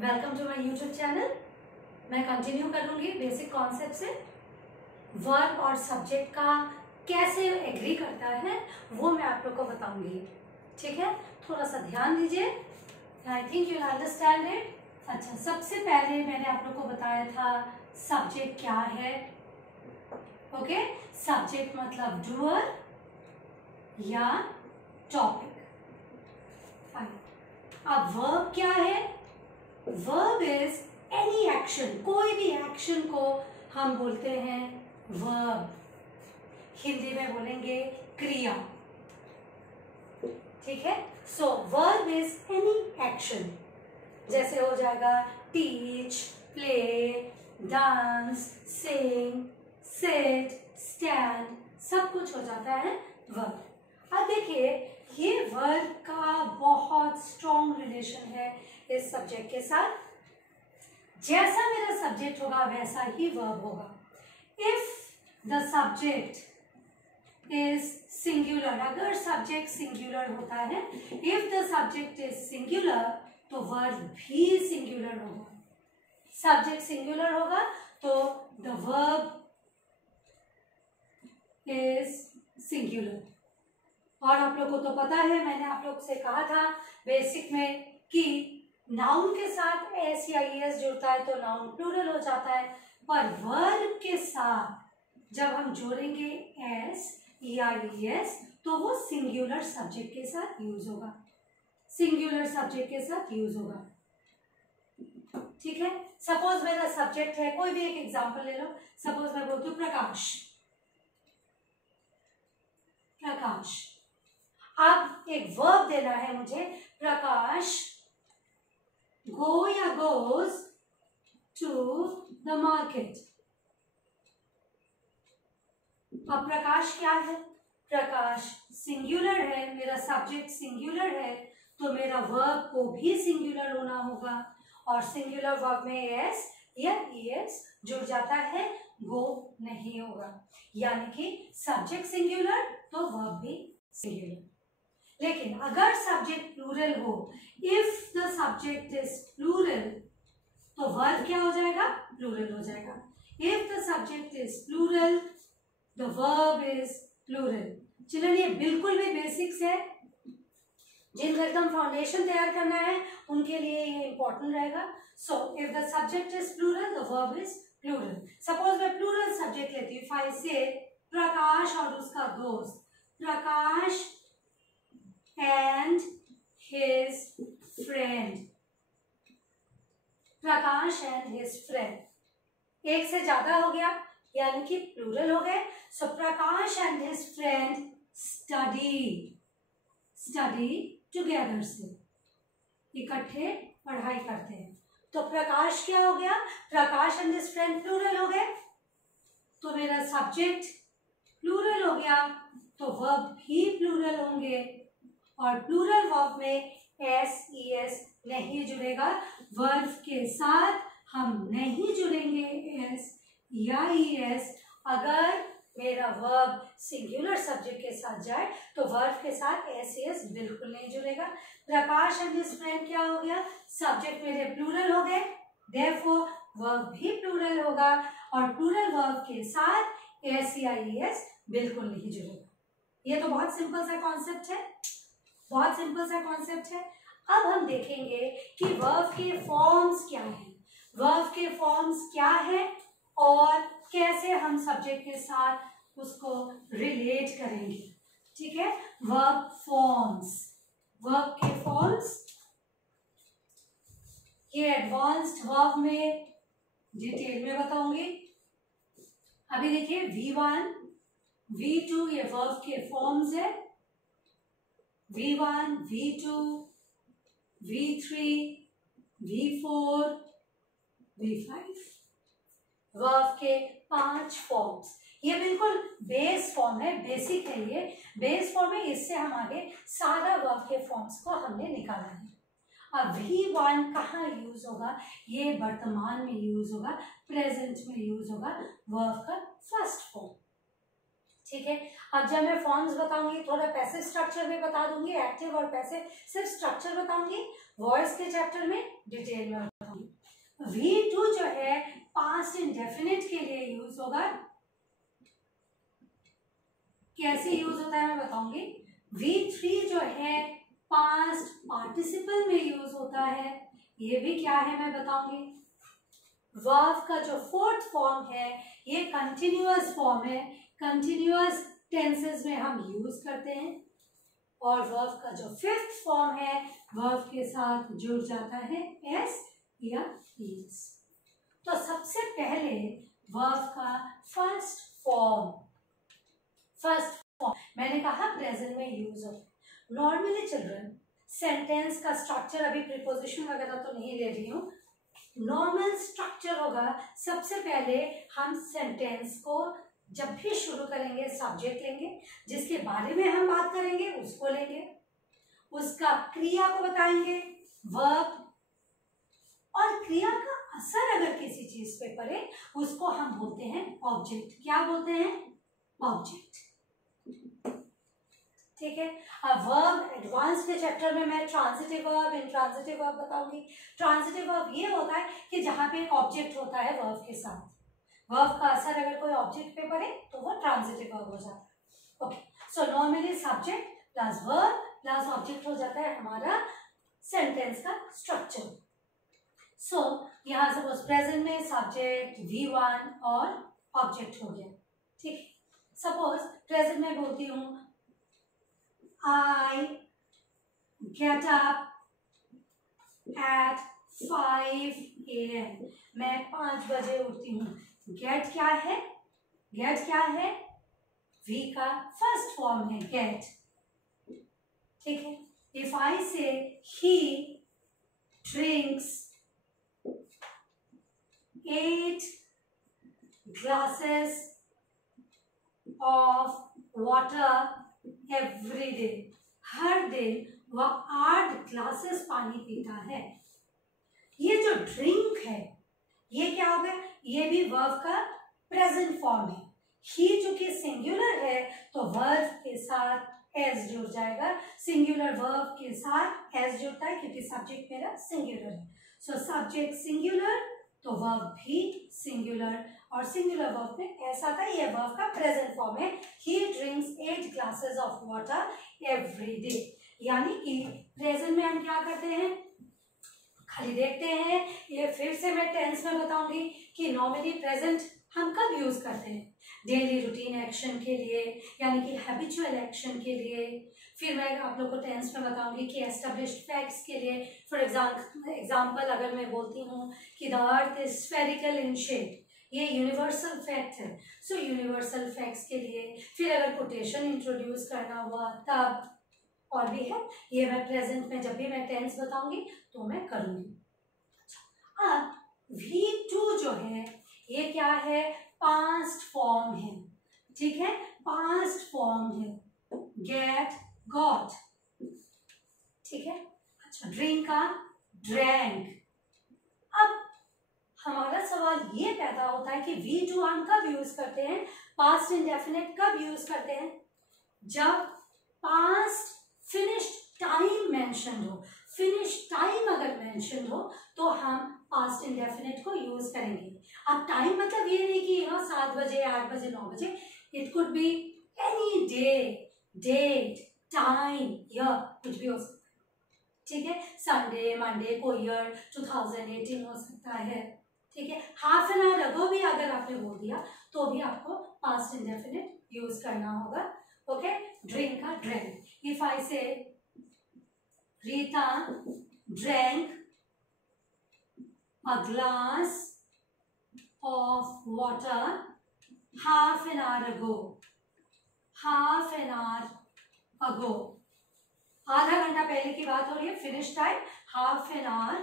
Welcome to my YouTube channel. मैं continue करूंगी basic concept से। वर्ब और सब्जेक्ट का कैसे एग्री करता है वो मैं आप लोग को बताऊंगी, ठीक है। थोड़ा सा ध्यान दीजिए, आई थिंक यू अंडरस्टैंड इट। अच्छा, सबसे पहले मैंने आप लोग को बताया था सब्जेक्ट क्या है। ओके, सब्जेक्ट मतलब डूअर या टॉपिक। अब वर्ब क्या है? वर्ब इज एनी एक्शन, कोई भी एक्शन को हम बोलते हैं वर्ब। हिंदी में बोलेंगे क्रिया, ठीक है। सो वर्ब इज एनी एक्शन, जैसे हो जाएगा टीच, प्ले, डांस, सिंग, सिट, स्टैंड, सब कुछ हो जाता है वर्ब। अब देखिए, ये वर्ब का बहुत स्ट्रॉन्ग रिलेशन है इस सब्जेक्ट के साथ। जैसा मेरा सब्जेक्ट होगा वैसा ही वर्ब होगा। If the subject is singular, अगर सब्जेक्ट सिंगुलर होता है, if the subject is singular तो वर्ब भी सिंगुलर होगा। सब्जेक्ट सिंगुलर होगा तो द वर्ब इज सिंगुलर। और आप लोग को तो पता है, मैंने आप लोग से कहा था बेसिक में कि नाउन के साथ एस या ईएस जुड़ता है तो नाउन प्लूरल हो जाता है, पर वर्ब के साथ जब हम जोड़ेंगे एस या ईएस तो वो सिंगुलर सब्जेक्ट के साथ यूज होगा, सिंगुलर सब्जेक्ट के साथ यूज होगा, ठीक है। सपोज मेरा सब्जेक्ट है, कोई भी एक एग्जांपल ले लो। सपोज मैं बोलती हूँ प्रकाश, प्रकाश। अब एक वर्ब देना है मुझे, प्रकाश गो या गोज टू द मार्केट। अब प्रकाश क्या है? प्रकाश सिंगुलर है, मेरा सब्जेक्ट सिंगुलर है तो मेरा वर्ब को भी सिंगुलर होना होगा। और सिंगुलर वर्ब में एस या ईएस जुड़ जाता है, गो नहीं होगा। यानी कि सब्जेक्ट सिंगुलर तो वर्ब भी सिंगुलर। लेकिन अगर सब्जेक्ट प्लूरल हो, if the subject is plural तो वर्ब क्या हो जाएगा? प्लूरल हो जाएगा। If the subject is plural the verb is plural. चलिए, ये बिल्कुल भी बेसिक्स है, जिनको एकदम फाउंडेशन तैयार करना है उनके लिए ये इंपॉर्टेंट रहेगा। So if the subject is plural the verb is plural. Suppose मैं प्लूरल सब्जेक्ट लेती हूँ, इफ आई से प्रकाश और उसका दोस्त, प्रकाश and his friend, Prakash and his friend, एक से ज्यादा हो गया यानी कि प्लूरल हो गए। सो प्रकाश and his friend study together, से इकट्ठे पढ़ाई करते हैं। तो प्रकाश क्या हो गया? प्रकाश and his friend प्लूरल हो गए, तो मेरा सब्जेक्ट प्लूरल हो गया तो वर्ब भी प्लूरल होंगे। और प्लूरल वर्ब में एस ईएस नहीं जुड़ेगा, वर्ब के साथ हम नहीं जुड़ेंगे एस या ईएस। अगर मेरा वर्ब सिंगुलर सब्जेक्ट के साथ जाए तो वर्ब के साथ एस ईएस बिल्कुल नहीं जुड़ेगा। प्रकाश एंड हिज फ्रेंड क्या हो गया? सब्जेक्ट मेरे प्लूरल हो गए, देयरफॉर वर्ब भी प्लूरल होगा और प्लूरल वर्ब के साथ एस या ईएस बिल्कुल नहीं जुड़ेगा। ये तो बहुत सिंपल सा कॉन्सेप्ट है, बहुत सिंपल सा कॉन्सेप्ट है। अब हम देखेंगे कि वर्ब के फॉर्म्स क्या हैं, वर्ब के फॉर्म्स क्या है और कैसे हम सब्जेक्ट के साथ उसको रिलेट करेंगे, ठीक है। वर्ब फॉर्म्स, वर्ब के फॉर्म्स, ये एडवांस्ड वर्ब में डिटेल में बताऊंगी। अभी देखिए V1, V2 ये वर्ब के फॉर्म्स है। V1, V2, V3, V4, V5, verb के 5 फॉर्म्स। ये बिल्कुल बेस फॉर्म है, बेसिक है, ये बेस फॉर्म है। इससे हम आगे सारा वर्ब के फॉर्म्स को हमने निकाला है। अब V1 कहाँ यूज होगा? ये वर्तमान में यूज होगा, प्रेजेंट में यूज होगा, वर्ब का फर्स्ट फॉर्म, ठीक है। अब जब मैं फॉर्म्स बताऊंगी थोड़ा पैसिव स्ट्रक्चर भी बता दूंगी, एक्टिव और पैसिव सिर्फ स्ट्रक्चर बताऊंगी। वॉइस के चैप्टर में डिटेल में बताऊंगी। V2 जो है पास्ट इंडेफिनिट के लिए यूज होगा। कैसे यूज होता है मैं बताऊंगी। V3 जो है पास्ट पार्टिसिपल में यूज होता है, ये भी क्या है मैं बताऊंगी। वर्ब का जो फोर्थ फॉर्म है ये कंटिन्यूअस फॉर्म है, कंटिन्यूअस टेंसेस में हम यूज करते हैं। और वर्ब का जो फिफ्थ फॉर्म है वर्ब के साथ जुड़ जाता है एस या इज। तो सबसे पहले वर्ब का फर्स्ट फॉर्म मैंने कहा प्रेजेंट में यूज होता है। नॉर्मली चिल्ड्रन सेंटेंस का स्ट्रक्चर, अभी प्रीपोजिशन वगैरह तो नहीं ले रही हूँ, नॉर्मल स्ट्रक्चर होगा। सबसे पहले हम सेंटेंस को जब भी शुरू करेंगे सब्जेक्ट लेंगे, जिसके बारे में हम बात करेंगे उसको लेंगे, उसका क्रिया को बताएंगे वर्ब, और क्रिया का असर अगर किसी चीज पे पड़े उसको हम बोलते हैं ऑब्जेक्ट। क्या बोलते हैं? ऑब्जेक्ट। ठीक है। अब वर्ब एडवांस के चैप्टर में मैं ट्रांजिटिव वर्ब, इंट्रांजिटिव वर्ब बताऊंगी। ट्रांजिटिव वर्ब ये होता है कि जहां पे एक ऑब्जेक्ट होता है वर्ब के साथ, वर्ब का असर अगर कोई ऑब्जेक्ट पे पड़े तो वो ट्रांजिटिव वर्ब हो जाता है। Okay, so normally subject plus verb plus object हो जाता है हमारा सेंटेंस का स्ट्रक्चर। सो यहाँ सपोज प्रेजेंट में सब्जेक्ट V1 और ऑब्जेक्ट हो गया। ठीक है। सपोज प्रेजेंट में बोलती हूँ I get up at 5 AM, मैं 5 बजे उठती हूँ। गेट क्या है? गेट क्या है? V का फर्स्ट फॉर्म है गेट। ठीक है। इफ आई से he drinks 8 glasses of water every day, हर दिन वह 8 ग्लासेस पानी पीता है। ये जो ड्रिंक है ये क्या हो गया? ये भी वर्ब का प्रेजेंट फॉर्म है। ही चूंकि सिंगुलर है तो वर्ब के साथ एस जुड़ जाएगा। सिंगुलर वर्ब के साथ एस जुड़ता है क्योंकि सब्जेक्ट मेरा सिंगुलर है। सो सब्जेक्ट सिंगुलर तो वर्ब भी सिंगुलर, और सिंगुलर वर्ब में ऐसा था, ये वर्ब का प्रेजेंट फॉर्म है। ही drinks 8 glasses of water every day. यानी कि प्रेजेंट में हम क्या करते हैं, खाली देखते हैं। ये फिर से मैं टेंस में बताऊंगी कि नॉर्मली प्रेजेंट हम कब यूज करते हैं? डेली रूटीन एक्शन के लिए, यानी कि हैबिचुअल एक्शन के लिए। फिर मैं आप लोग को टेंस में बताऊंगी कि एस्टेब्लिश्ड फैक्ट्स के लिए। फॉर एग्जाम्पल अगर मैं बोलती हूँ कि the earth is spherical in shape, ये यूनिवर्सल फैक्ट है। सो यूनिवर्सल फैक्ट्स के लिए। फिर अगर कोटेशन इंट्रोड्यूस करना हुआ तब, और भी है, ये मैं प्रेजेंट में जब भी मैं टेंस बताऊंगी तो मैं करूंगी। अब V2 जो है ये क्या है? पास्ट फॉर्म है। ठीक है, पास्ट फॉर्म है। Get got. ठीक है। अच्छा, ड्रिंक का ड्रैंक। अब हमारा सवाल ये पैदा होता है कि V2 हम कब यूज करते हैं? पास्ट इंडेफिनिट कब यूज करते हैं? जब पास्ट फिनिश्ड टाइम मेंशन हो। फिनिश्ड टाइम अगर मेंशन हो तो हम पास्ट इंडेफिनिट को यूज करेंगे। अब टाइम मतलब ये नहीं कि 7 बजे, 8 बजे, 9 बजे। It could be any day, date, time, year, कुछ भी हो सकता है। ठीक है। संडे, मंडे, कोई ईयर 2018 हो सकता है। ठीक है। हाफ एन आवर अगो भी अगर आपने बोल दिया तो भी आपको पास्ट इंडेफिनिट यूज करना होगा। ओके। ड्रिंक का ड्रैंक। इफ आई से Rita drank a glass of water half an hour ago. half an hour ago, आधा घंटा पहले की बात हो रही है। Finish time half an hour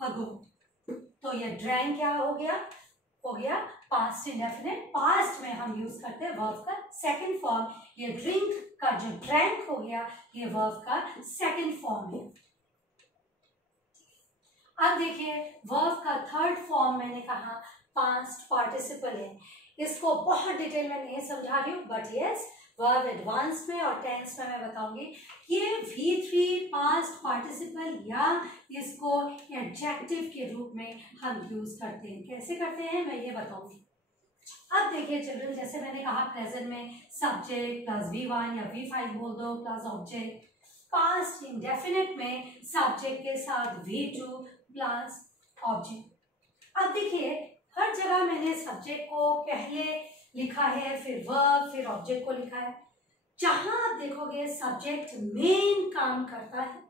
ago। तो ये ड्रैंक क्या हो गया? हो गया पास्ट इंडेफिनिट। पास्ट में हम यूज करते हैं वर्ब का सेकंड फॉर्म। ये ड्रिंक का जो ड्रैंक हो गया ये वर्ब का सेकंड फॉर्म है। अब देखिए वर्ब का थर्ड फॉर्म मैंने कहा पास्ट पार्टिसिपल है। इसको बहुत डिटेल में नहीं समझा रही हूँ, बट यस वर्ब एडवांस में और टेंस में मैं बताऊंगी। ये V3 पास्ट पार्टिसिपल या इसको एडजेक्टिव के रूप में हम यूज करते हैं। कैसे करते हैं मैं ये बताऊंगी। अब देखिए चिल्ड्रन, जैसे मैंने कहा प्रेजेंट में सब्जेक्ट प्लस V1 या V5 बोल दो प्लस ऑब्जेक्ट। पास्ट इंडेफिनिट में सब्जेक्ट के साथ V2 प्लस ऑब्जेक्ट। अब देखिए हर जगह मैंने सब्जेक्ट को पहले लिखा है, फिर वर्ब, फिर ऑब्जेक्ट को लिखा है। जहां आप देखोगे सब्जेक्ट मेन काम करता है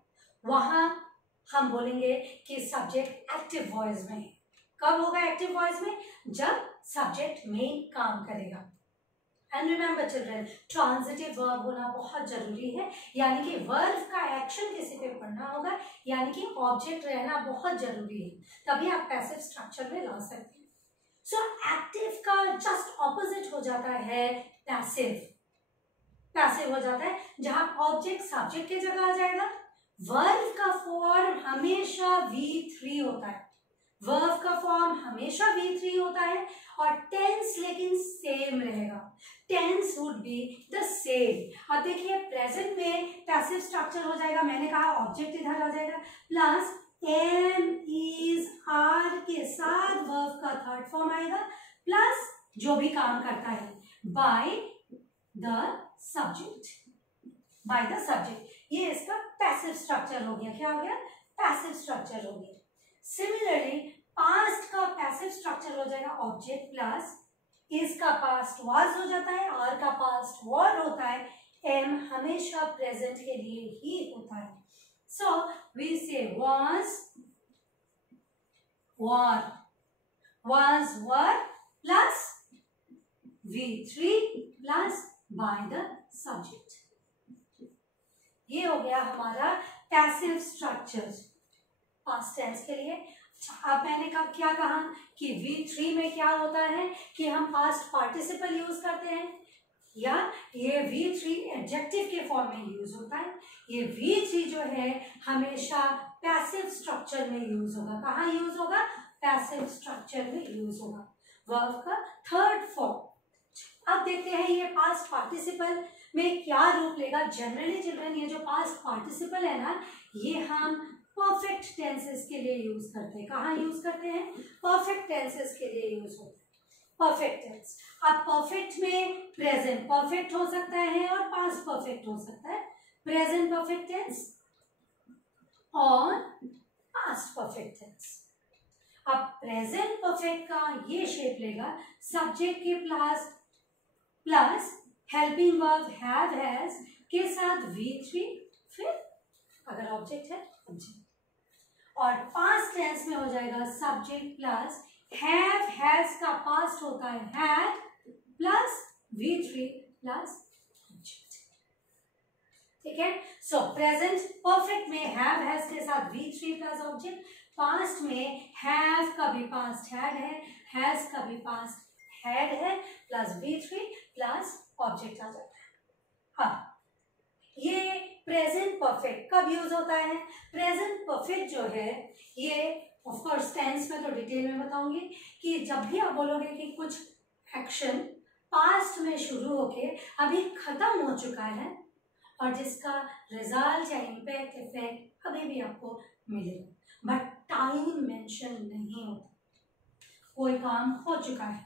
वहां हम बोलेंगे कि सब्जेक्ट एक्टिव वॉइस में है। कब होगा एक्टिव वॉइस में? जब सब्जेक्ट मेन काम करेगा। And remember children, transitive verb होना बहुत जरूरी है, यानी कि वर्ब का एक्शन किसी पे पढ़ना होगा, यानी कि ऑब्जेक्ट रहना बहुत जरूरी है, तभी आप पैसिव स्ट्रक्चर में ला सकते हैं। सो एक्टिव का जस्ट ऑपोजिट हो जाता है पैसिव। पैसिव हो जाता है जहां ऑब्जेक्ट सब्जेक्ट की जगह आ जाएगा। वर्ब का फॉर्म हमेशा V3 होता है, वर्ब का फॉर्म हमेशा V3 होता है, और टेंस लेकिन सेम रहेगा। Tense would be the same. अब देखिए प्रेजेंट में पैसिव स्ट्रक्चर हो जाएगा, मैंने कहा ऑब्जेक्ट इधर आ जाएगा, प्लस एम इज आर के साथ वर्ब का थर्ड फॉर्म आएगा, प्लस जो भी काम करता है by the subject. By the subject, ये इसका पैसिव स्ट्रक्चर हो गया। क्या हो गया? पैसिव स्ट्रक्चर हो गया। सिमिलरली पास्ट का पैसिव स्ट्रक्चर हो जाएगा ऑब्जेक्ट प्लस इसका पास्ट वाज हो जाता है, आर का पास्ट वर होता है, एम हमेशा प्रेजेंट के लिए ही होता है। सो वी से was were, was were plus V3 plus by the subject. ये हो गया हमारा पैसिव स्ट्रक्चर पास्ट टेंस के लिए। अब मैंने क्या कहा कि V3 में क्या होता है कि हम पास्ट पार्टिसिपल यूज करते हैं, या ये V3 एडजेक्टिव के फॉर्म में यूज होता है। ये V3 जो है हमेशा पैसिव स्ट्रक्चर में यूज होगा। कहाँ यूज होगा? पैसिव स्ट्रक्चर में यूज होगा, वर्ब का थर्ड फॉर्म। अब देखते हैं ये पास्ट पार्टिसिपल में क्या रूप लेगा। जनरली चिल्ड्रन ये जो पास्ट पार्टिसिपल है ना, ये हम परफेक्ट टेंसेस के लिए यूज करते हैं। कहाँ यूज करते हैं? परफेक्ट टेंसेस के लिए यूज होता है परफेक्ट टेंस। अब परफेक्ट में प्रेजेंट परफेक्ट हो सकता है और पास्ट परफेक्ट हो सकता है। प्रेजेंट परफेक्ट टेंस और पास्ट परफेक्ट टेंस। अब प्रेजेंट परफेक्ट का ये शेप लेगा, सब्जेक्ट के plus helping verb have has के साथ V3, फिर अगर ऑब्जेक्ट है ऑब्जेक्ट, और पास्ट टेंस में हो जाएगा सब्जेक्ट प्लस हैव हैज का पास्ट होता है had plus V3 plus object. ठीक है। सो प्रेजेंट परफेक्ट में हैव हैज के साथ V3 प्लस ऑब्जेक्ट, पास्ट में हैव का भी पास्ट हैड है, हैज का भी पास्ट हैड है, प्लस V3 प्लस ऑब्जेक्ट आ जाता है। हाँ, ये प्रेजेंट परफेक्ट कब यूज होता है? प्रेजेंट परफेक्ट जो है ये ऑफ कोर्स टेंस में तो डिटेल में बताऊंगी कि जब भी आप बोलोगे कि कुछ एक्शन पास्ट में शुरू होके अभी खत्म हो चुका है और जिसका रिजल्ट या इम्पैक्ट इफेक्ट अभी भी आपको मिलेगा, बट टाइम मेंशन नहीं होता। कोई काम हो चुका है,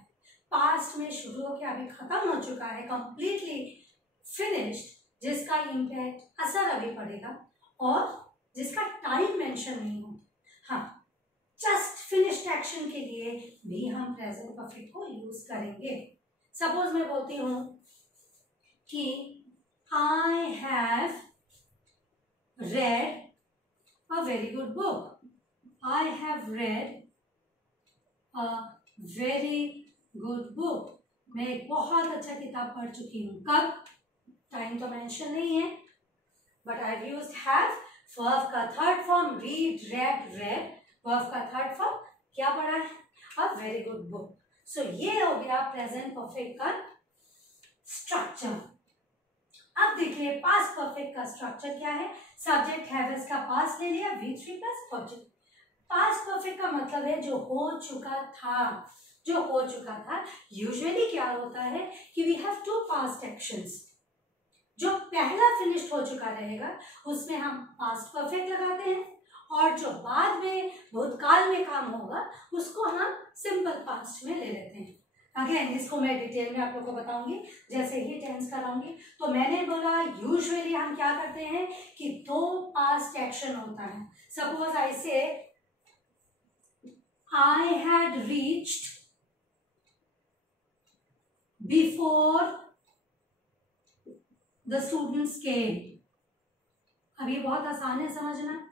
पास्ट में शुरू होके अभी खत्म हो चुका है, कंप्लीटली फिनिश्ड, जिसका इम्पैक्ट असर अभी पड़ेगा और जिसका टाइम मेंशन नहीं होता। हाँ, जस्ट फिनिश्ड एक्शन के लिए भी हम प्रेजेंट परफेक्ट को यूज करेंगे। सपोज मैं बोलती हूँ कि I have read a very good book. I have read a very good book. मैं एक बहुत अच्छा किताब पढ़ चुकी हूँ। कब? टाइम तो मेंशन नहीं है, but I have used have. Verb का third form read, red, red. Verb का थर्ड फॉर्म क्या पढ़ा है? A very good book. So ये हो गया प्रेजेंट परफेक्ट का स्ट्रक्चर। अब देखिए पास्ट परफेक्ट का स्ट्रक्चर क्या है। सब्जेक्ट हैव का पास्ट ले लिया, V3 plus object. Past perfect का मतलब है जो हो चुका था, जो हो चुका था। यूजुअली क्या होता है कि we have two past actions, जो पहला फिनिश्ड हो चुका रहेगा उसमें हम पास्ट परफेक्ट लगाते हैं, और जो बाद में भूतकाल में काम होगा उसको हम सिंपल पास्ट में ले लेते हैं। अगेन इसको मैं डिटेल में आप लोगों को बताऊंगी जैसे ही टेंस कराऊंगी। तो मैंने बोला यूजुअली हम क्या करते हैं कि दो पास्ट एक्शन होता है। Suppose I say I had reached before the students came. अब ये बहुत आसान है समझना।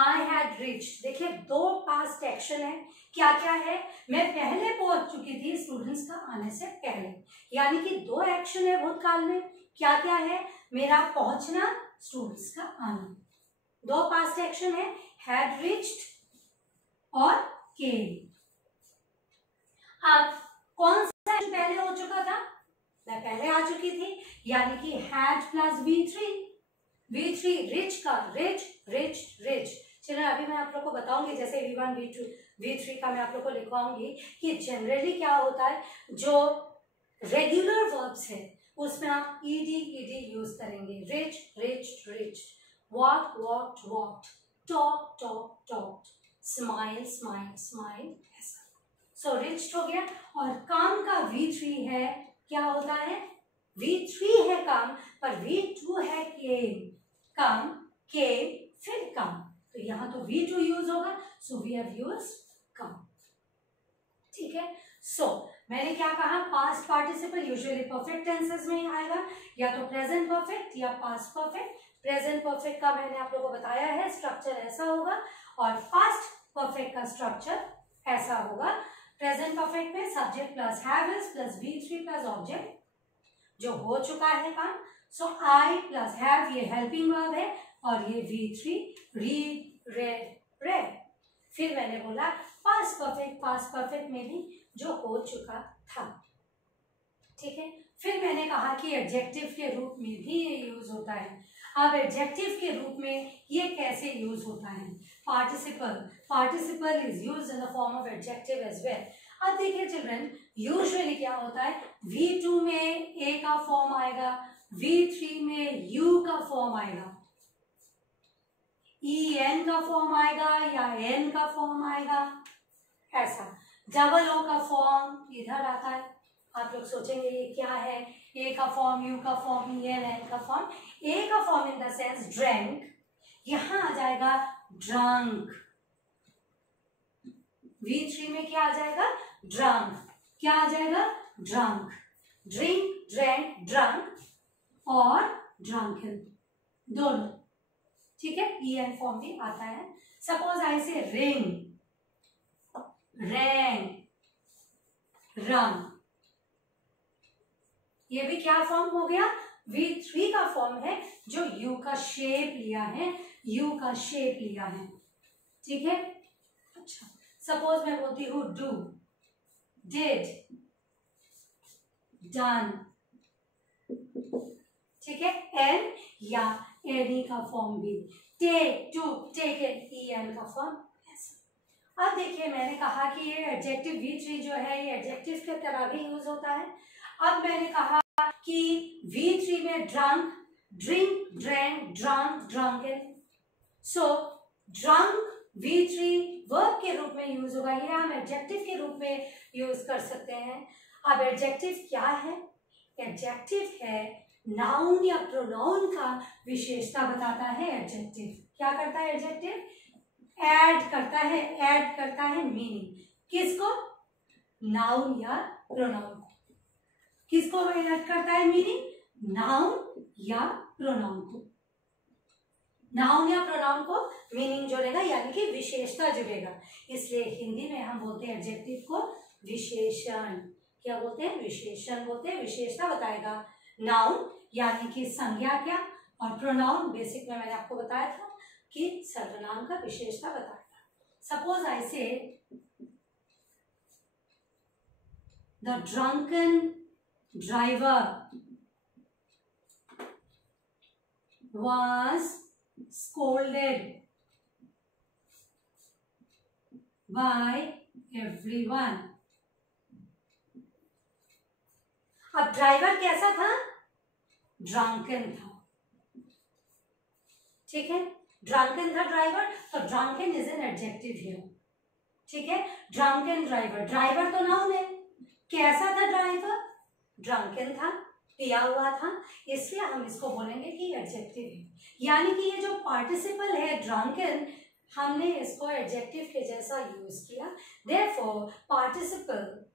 I had reached, देखिए दो पास्ट एक्शन है। क्या क्या है, मैं पहले पहुंच चुकी थी स्टूडेंट्स का आने से पहले, यानी कि दो एक्शन है भूतकाल में। क्या क्या है, मेरा पहुंचना, स्टूडेंट्स का आना। दो पास्ट एक्शन है, had reached और came। अब कौन सा एक्शन पहले हो चुका था, मैं पहले आ चुकी थी, यानी कि had plus V3। V3 rich का रिच रिच रिच। चलिए अभी मैं आप लोग को बताऊंगी जैसे V1 V2 V3 का मैं आप लोग को लिखवाऊंगी कि जनरली क्या होता है, जो रेगुलर वर्ब्स है उसमें आप ed यूज करेंगे। Reach reach reach, walk walked walked, talk talk talked, smile smile smile, ऐसा। सो रिच हो गया। और काम का V3 है, क्या होता है, V3 है काम, पर V2 है केम। काम, केम, फिर काम, तो यहां तो V2 यूज होगा, सो वी हैव यूज्ड कम। ठीक है। सो मैंने क्या कहा, past participle usually perfect tenses में ही आएगा, या तो प्रेजेंट परफेक्ट या पास्ट परफेक्ट। प्रेजेंट परफेक्ट का मैंने आप लोगों को बताया है स्ट्रक्चर ऐसा होगा, और पास्ट परफेक्ट का स्ट्रक्चर ऐसा होगा। प्रेजेंट परफेक्ट में subject plus have is plus V3 plus object, जो हो चुका है काम। सो आई प्लस हैव ये हेल्पिंग वर्ब है, और ये V3 रीड रेड रेड। फिर मैंने बोला पास्ट परफेक्ट में भी जो हो चुका था। ठीक है। फिर मैंने कहा कि एडजेक्टिव के रूप में भी ये यूज होता है। अब एडजेक्टिव के रूप में ये कैसे यूज होता है, participle is used in the form of adjective as well. अब देखिए चिल्ड्रन, यूजुअली क्या होता है, V2 में A का फॉर्म आएगा, V3 में U का फॉर्म आएगा, EN का फॉर्म आएगा या N का फॉर्म आएगा, ऐसा। डबल O का फॉर्म इधर आता है। आप लोग सोचेंगे ये क्या है, A का फॉर्म, U का फॉर्म, EN, N का फॉर्म। A का form in the sense drank, यहां आ जाएगा ड्रंक। V3 में क्या आ जाएगा, ड्रंक। क्या आ जाएगा, ड्रंक। ड्रिंक, ड्रैंक, ड्रंक और ड्रंकन दोनों। ठीक है। EN फॉर्म भी आता है। सपोज आई से रिंग, रैंग, रंग, ये भी क्या फॉर्म हो गया, V3 का फॉर्म है, जो U का शेप लिया है, U का शेप लिया है। ठीक है। अच्छा, सपोज मैं बोलती हूँ डू, डिड, डन। ठीक है। एन या एनी का फॉर्म भी, टेक, टू, टेकन, EN का फॉर्म ऐसा। अब देखिए मैंने कहा कि ये एडजेक्टिव V3 जो है ये एडजेक्टिव के तरह भी यूज होता है। अब मैंने कहा कि V3 में drunk, drink, drank, drunk, drunken. So drunk V3 verb के रूप में यूज होगा, ये हम एडजेक्टिव के रूप में यूज कर सकते हैं। अब एडजेक्टिव क्या है, एडजेक्टिव है नाउन या प्रोनाउन का विशेषता बताता है। एडजेक्टिव क्या करता है, एडजेक्टिव ऐड करता है मीनिंग। किसको, नाउन या प्रोनाउन को। किसको ऐड करता है मीनिंग, नाउन या प्रोनाउन को। नाउन या प्रोनाउन को मीनिंग जोड़ेगा, यानी कि विशेषता जुड़ेगा। इसलिए हिंदी में हम बोलते हैं एडजेक्टिव को विशेषण। क्या बोलते हैं, विशेषण बोलते हैं, विशेषता बताएगा। नाउन यानी कि संज्ञा क्या, और प्रोनाउन बेसिक में मैंने आपको बताया था कि सर्वनाम का विशेषता बताएगा। सपोज आई से the drunken driver was scolded by everyone। अब ड्राइवर कैसा था, ड्रंकन था, ठीक है, ड्रंकन था ड्राइवर, तो drunken is an adjective here, ठीक है। ड्रंकन ड्राइवर, ड्राइवर तो नाउन है, कैसा था ड्राइवर, ड्रंकन था, पिया हुआ था, इसलिए हम इसको बोलेंगे कि एडजेक्टिव है। यानी कि ये जो पार्टिसिपल है ड्रंकन, हमने इसको एडजेक्टिव के जैसा यूज किया, therefore participle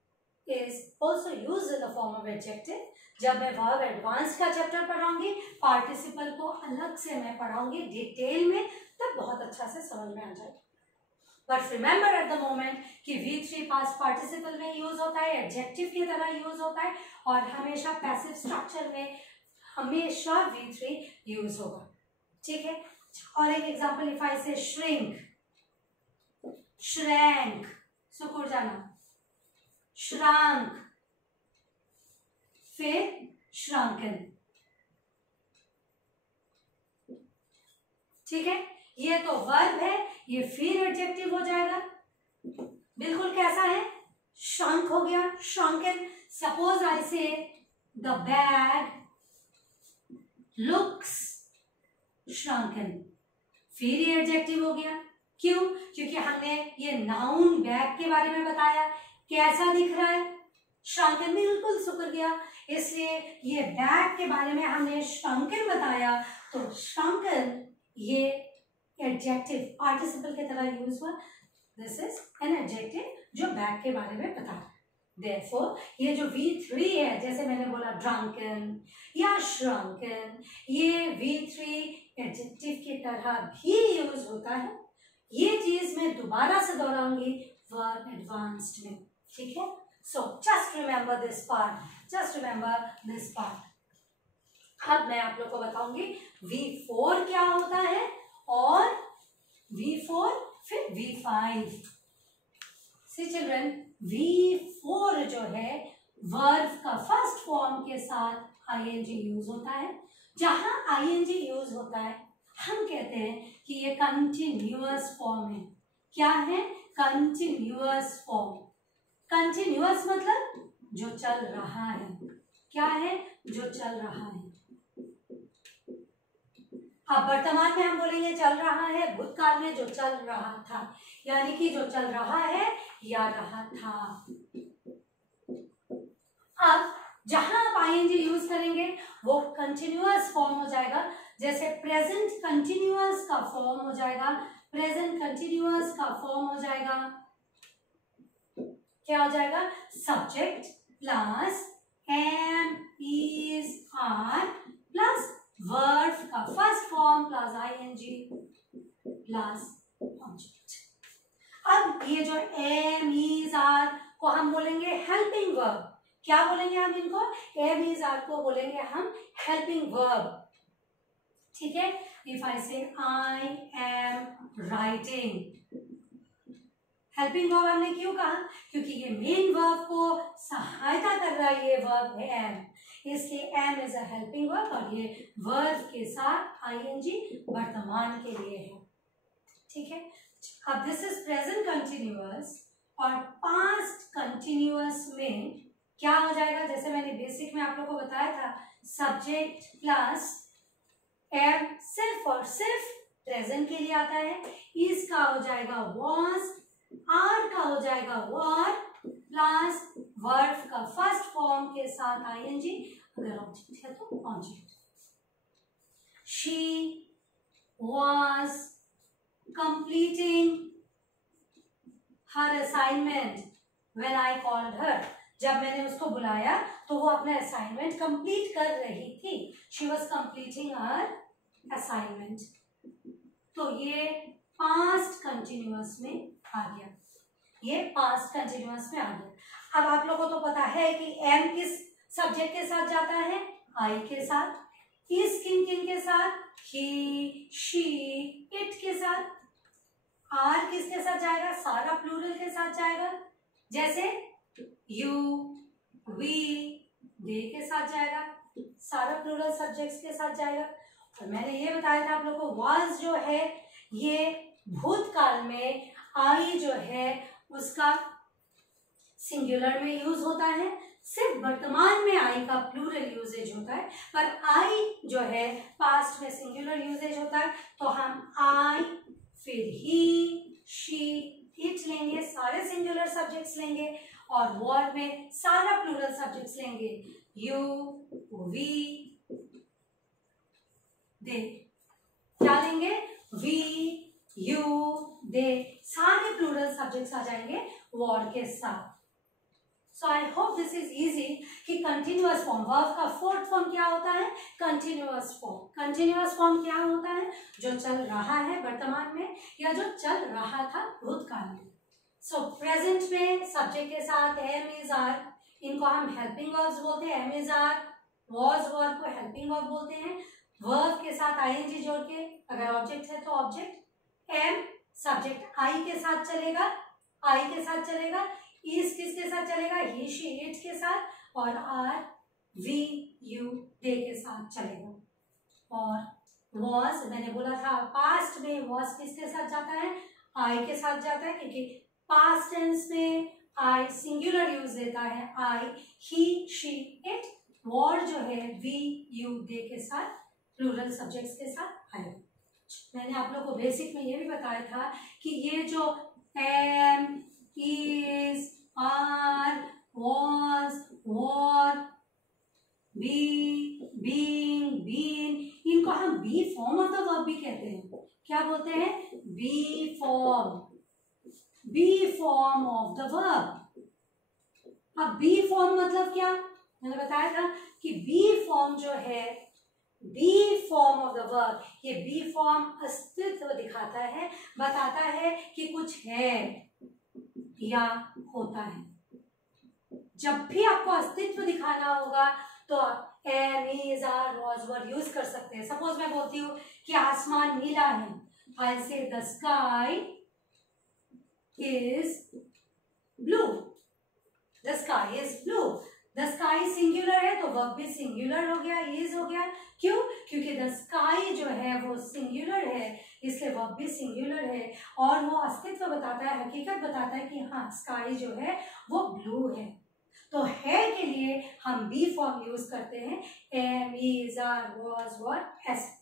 is also used in the form of adjective. जब मैं वर्ब एडवांस का चैप्टर पढ़ाऊंगी, पार्टिसिपल को अलग से मैं पढ़ाऊंगी डिटेल में, तब बहुत अच्छा से समझ में आ जाएगा। But remember at the moment कि V3 पास्ट पार्टिसिपल में यूज होता है, एडजेक्टिव की तरह यूज होता है, और हमेशा पैसिव स्ट्रक्चर में हमेशा V3 यूज होगा, ठीक है। और एक एग्जांपल, इफ आई से श्रिंक, श्रैंक, सुकुर जाना, श्रांक, फिर श्रांकन, ठीक है। ये तो वर्ब है, ये फिर एडजेक्टिव हो जाएगा, बिल्कुल कैसा है, श्रंक हो गया, श्रंकन। सपोज आई से द बैग लुक्स श्रंकन, फिर ये एडजेक्टिव हो गया, क्यों, क्योंकि हमने ये नाउन बैग के बारे में बताया, कैसा दिख रहा है, श्रंकन, बिल्कुल सुकर गया, इसलिए ये बैग के बारे में हमने श्रंकन बताया, तो श्रंकन ये एडजेक्टिव पार्टिसिपल की तरह यूज हुआ, दिस इज एन एडजेक्टिव जो बैग के बारे में बता रहा है। Therefore, ये जो V3 है, जैसे मैंने बोला ड्रंकन या श्रंकन, ये V3 एडजेक्टिव की तरह भी यूज होता है। ये चीज मैं दोबारा से दोहराऊंगी वर्ब एडवांस्ड में, ठीक है। So just remember this part, just remember this part. अब मैं आप लोग को बताऊंगी V4 क्या होता है, और V4 फिर V5। सी चिल्ड्रन, V4 जो है वर्ब का फर्स्ट फॉर्म के साथ ing यूज होता है। जहां ing यूज होता है, हम कहते हैं कि ये कंटिन्यूअस फॉर्म है। क्या है, कंटिन्यूअस फॉर्म। कंटिन्यूअस मतलब जो चल रहा है, क्या है, जो चल रहा है। अब वर्तमान में हम बोलेंगे चल रहा है, भूतकाल में जो चल रहा था, यानी कि जो चल रहा है या रहा था। अब जहां आप ing यूज करेंगे वो कंटिन्यूअस फॉर्म हो जाएगा, जैसे प्रेजेंट कंटिन्यूअस का फॉर्म हो जाएगा, प्रेजेंट कंटिन्यूअस का फॉर्म हो जाएगा, क्या हो जाएगा, subject plus am, is, are plus verb का first form plus ing plus object. अब ये जो एम, इज, आर को हम बोलेंगे हेल्पिंग वर्ब। क्या बोलेंगे हम इनको, एम, इज, आर को बोलेंगे हम हेल्पिंग वर्ब, ठीक है। If I say I am writing, helping verb हमने क्यों कहा, क्योंकि ये मेन वर्ब को सहायता कर रहा है, ये वर्ब है एम, इसलिए am is a helping verb, और ये वर्ब के साथ ing वर्तमान के लिए है, ठीक है। अब दिस इज प्रेजेंट कंटिन्यूअस, और पास्ट कंटिन्यूअस में क्या हो जाएगा, जैसे मैंने बेसिक में आप लोग को बताया था, सब्जेक्ट प्लस एम सिर्फ और सिर्फ प्रेजेंट के लिए आता है, इसका हो जाएगा वॉज, आर का हो जाएगा वर प्लस वर्ब का फर्स्ट फॉर्म के साथ ing, अगर ऑब्जेक्ट है तो object. She was completing her assignment when I called her, जब मैंने उसको बुलाया तो वो अपना असाइनमेंट कंप्लीट कर रही थी, she was completing her assignment. तो ये पास्ट कंटिन्यूअस में आ गया, ये पास्ट कंटिन्यूअस में आ गया। अब आप लोगों को तो पता है कि एम किस सब्जेक्ट के साथ जाता है, आई के साथ, इस किन किन के साथ, ही, शी, इट के साथ, आर किसके साथ जाएगा, सारा प्लूरल के साथ जाएगा, जैसे यू, वी, दे के साथ जाएगा, सारा प्लूरल सब्जेक्ट्स के साथ जाएगा। और मैंने ये बताया था आप लोग को, वाज जो है ये भूतकाल में, आई जो है उसका सिंगुलर में यूज होता है, सिर्फ वर्तमान में आई का प्लूरल यूजेज होता है, पर आई जो है पास्ट में सिंगुलर यूजेज होता है। तो हम आई, फिर ही, शी, इट लेंगे, सारे सिंगुलर सब्जेक्ट्स लेंगे, और वर्ड में सारा प्लूरल सब्जेक्ट्स लेंगे, यू, वी, दे। क्या लेंगे? वी, यू, दे, सारे प्लूरल सब्जेक्ट्स आ जाएंगे वर्ड के साथ। So I hope this is easy कि कंटिन्यूअस फॉर्म, वर्ब का फोर्थ फॉर्म क्या होता है? Continuous form. कंटिन्यूअस फॉर्म क्या होता है? जो चल रहा है वर्तमान में या जो चल रहा था भूतकाल में। सो प्रेजेंट में सब्जेक्ट के साथ एम, इज, आर, इनको हम हेल्पिंग वर्ब्स बोलते हैं। Am, is, are, was verb को हेल्पिंग वर्ब बोलते हैं। वर्ब के साथ आईएनजी जोड़ के, अगर ऑब्जेक्ट है तो ऑब्जेक्ट। एम सब्जेक्ट आई के साथ चलेगा, आई के साथ चलेगा। इज किसके साथ चलेगा? ही, शी, इट के साथ। और आर, वी, यू, दे के साथ चलेगा। और वॉज, मैंने बोला था पास्ट में वॉज किसके साथ जाता है? आई के साथ जाता है, क्योंकि पास्ट टेंस में आई सिंगुलर यूज देता है। आई, ही, शी, इट। वर्ड जो है वी, यू, दे के साथ प्लूरल सब्जेक्ट्स के साथ आएगा। मैंने आप लोग को बेसिक में ये भी बताया था कि ये जो am, is, are, was, were, be, being, been, इनको हम be form of the verb भी कहते हैं। क्या बोलते हैं? Be form, be form of the verb. अब बी फॉर्म मतलब क्या? मैंने बताया था कि बी फॉर्म जो है, be form of the verb, ये बी फॉर्म अस्तित्व दिखाता है, बताता है कि कुछ है या होता है। जब भी आपको अस्तित्व दिखाना होगा तो am, is, are, was, were use कर सकते हैं। सपोज मैं बोलती हूँ कि आसमान नीला है, आई से the sky is blue, the sky is blue. The sky singular है तो वर्ब भी सिंगुलर हो गया, इज हो गया। क्यों? क्योंकि द स्काई जो है वो सिंगुलर है, इसलिए वर्ब भी सिंगुलर है, और वो अस्तित्व बताता है, हकीकत बताता है कि हाँ स्काई जो है वो ब्लू है। तो है के लिए हम बी फॉर्म यूज करते हैं, एम, इज, आर, वॉज, वर, ऐसे।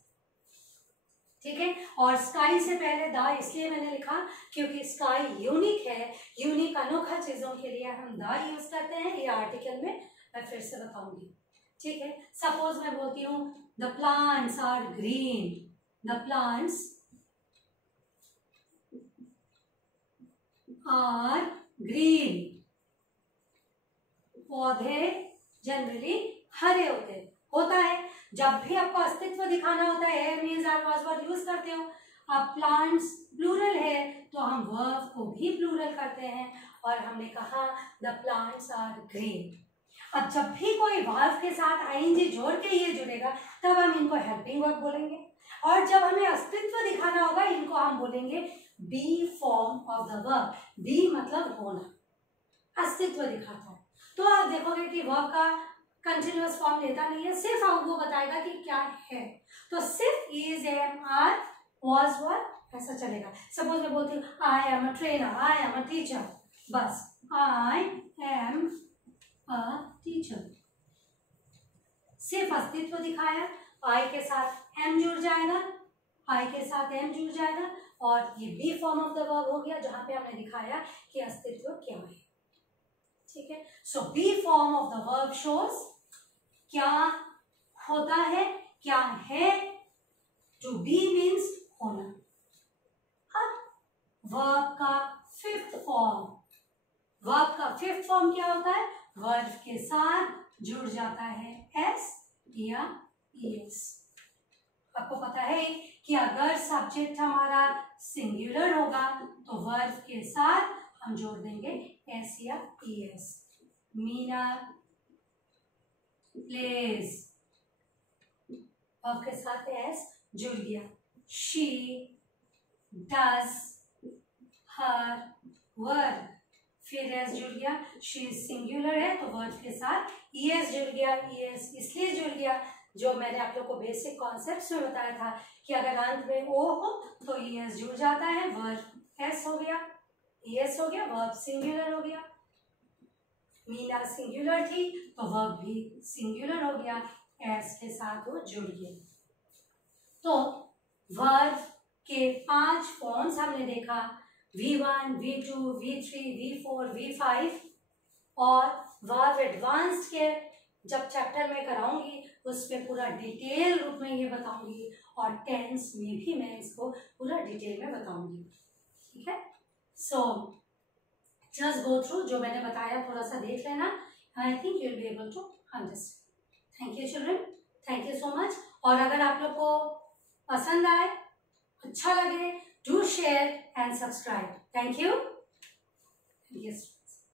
ठीक है। और स्काई से पहले द इसलिए मैंने लिखा क्योंकि स्काई यूनिक है, यूनिक अनोखा चीजों के लिए हम द यूज करते हैं। ये आर्टिकल में मैं फिर से बताऊंगी। ठीक है। सपोज मैं बोलती हूँ the plants are green, the plants are green. पौधे जनरली हरे होता है। जब भी आपको अस्तित्व दिखाना होता है am, is, are, was, were use करते हो। अब प्लांट्स प्लूरल है तो हम वर्ब को भी प्लूरल करते हैं, और हमने कहा द प्लांट्स आर ग्रीन। अब जब भी कोई वर्ब के साथ आईएनजी जोड़ के ये जुड़ेगा तब हम इनको हेल्पिंग वर्ब बोलेंगे, और जब हमें अस्तित्व दिखाना होगा इनको हम बोलेंगे be form of the verb. Be मतलब होना, अस्तित्व दिखाता है। तो आप देखोगे कि वर्ब का कंटिन्यूअस फॉर्म लेता नहीं है, सिर्फ आपको बताएगा कि क्या है। तो सिर्फ इज, एम, आर, वॉज, वर ऐसा चलेगा। सपोज मैं बोलती हूँ I am a trainer, I am a teacher, बस आई एम अ टीचर, सिर्फ अस्तित्व दिखाया। आई के साथ एम जुड़ जाएगा, आई के साथ एम जुड़ जाएगा, और ये be form of the verb हो गया जहां पे हमने दिखाया कि अस्तित्व क्या है। ठीक है। So be form of the verb shows क्या होता है, क्या है। टू बी मीन्स होना। अब वर्ब का फिफ्थ फॉर्म, वर्ब का फिफ्थ फॉर्म क्या होता है? वर्ब के साथ जुड़ जाता है एस या ईएस। आपको पता है कि अगर सब्जेक्ट हमारा सिंगुलर होगा तो वर्ब के साथ हम जोड़ देंगे एस या ईएस। मीना प्लेज, वर्ब के साथ एस जुड़ गया। शी डज, हर, वर्ब फिर एस जुड़ गया। शी सिंगुलर है तो वर्ब के साथ ईएस जुड़ गया। ईएस इसलिए जुड़ गया, जो मैंने आप लोग को बेसिक कॉन्सेप्ट में बताया था कि अगर अंत में ओ हो तो ईएस जुड़ जाता है, वर्ब एस हो गया, ईएस हो गया, वर्ब सिंगुलर हो गया। मीना सिंगुलर थी तो वर्ब भी सिंगुलर हो गया, एस के साथ वो जुड़ गए। तो वर्ब के 5 फॉर्म्स हमने देखा, V1, V2, V3, V4, V5, और वर्ब एडवांस्ड के जब चैप्टर में कराऊंगी उसमें पूरा डिटेल रूप में ये बताऊंगी, और टेंस में भी मैं इसको पूरा डिटेल में बताऊंगी। ठीक है, सो जस्ट गो थ्रू, जो मैंने बताया थोड़ा सा देख लेना, I think you will be able to understand. Thank you children, thank you so much. और अगर आप लोग को पसंद आए, अच्छा लगे, do share and subscribe. Thank you.